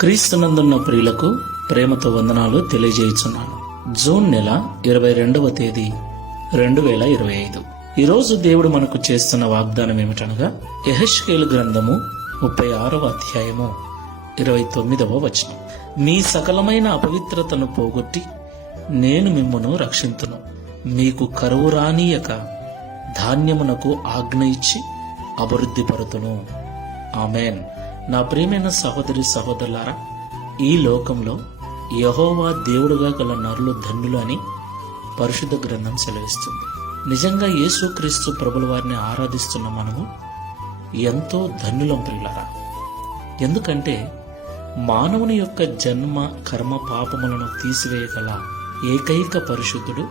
క్రీస్తునందున్న ప్రియులకు ప్రేమతో వందనాలు తెలియజేయుచున్నాను. జూన్ నెల 22వ తేదీ 2025. ఈరోజు దేవుడు మనకు చేస్తున్న వాగ్దానం ఏమిటనగా యెహెజ్కేలు గ్రంథము 36వ అధ్యాయము 29వ వచనం. మీ సకలమైన అపవిత్రతను పోగొట్టి నేను మిమ్మును రక్షింతును, మీకు కరువు రానీయక ధాన్యమునకు ఆజ్ఞ ఇచ్చి అభివృద్ధి పరుతును. ఆమేన్. నా ప్రియమైన సహోదరి సహోదరులారా, ఈ లోకంలో యెహోవా దేవుడుగా గల నరులు ధన్యులు అని పరిశుద్ధ గ్రంథం సెలవిస్తుంది. నిజంగా యేసుక్రీస్తు ప్రభుల వారిని ఆరాధిస్తున్న మనము ఎంతో ధన్యులం ప్రియులారా. ఎందుకంటే మానవుని యొక్క జన్మ కర్మ పాపములను తీసివేయగల ఏకైక పరిశుద్ధుడు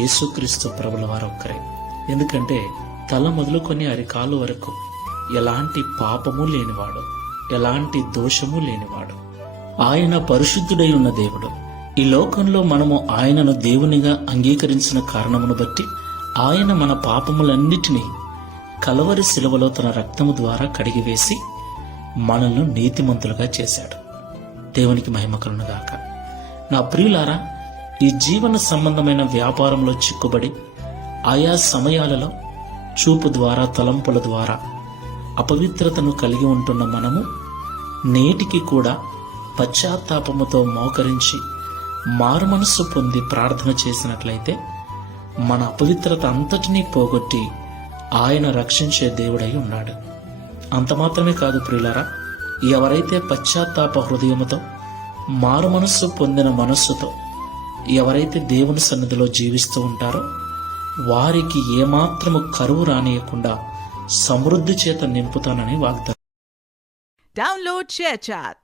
యేసుక్రీస్తు ప్రభుల వారు ఒక్కరే. ఎందుకంటే తల మొదలుకొని అరికాలు వరకు ఎలాంటి పాపము లేనివాడు, ఎలాంటి దోషము లేనివాడు. ఆయన పరిశుద్ధుడై ఉన్న దేవుడు. ఈ లోకంలో మనము ఆయనను దేవునిగా అంగీకరించిన కారణమును బట్టి ఆయన మన పాపములన్నిటినీ కలవరి శిలువలో తన రక్తము ద్వారా కడిగివేసి మనల్ని నీతిమంతులుగా చేశాడు. దేవునికి మహిమ కలుగునుగాక. నా ప్రియులారా, ఈ జీవన సంబంధమైన వ్యాపారంలో చిక్కుబడి ఆయా సమయాలలో చూపు ద్వారా తలంపుల ద్వారా అపవిత్రతను కలిగి ఉంటున్న మనము నేటికి కూడా పశ్చాత్తాపముతో మోకరించి మారుమనస్సు పొంది ప్రార్థన చేసినట్లయితే మన అపవిత్రత అంతటినీ పోగొట్టి ఆయన రక్షించే దేవుడై ఉన్నాడు. అంత మాత్రమే కాదు ప్రియులారా, ఎవరైతే పశ్చాత్తాప హృదయముతో మారుమనస్సు పొందిన మనస్సుతో ఎవరైతే దేవుని సన్నిధిలో జీవిస్తూ ఉంటారో వారికి ఏమాత్రము కరువు రానియకుండా సమృద్ధి చేత నింపుతానని వాగ్దానం. Download ShareChat.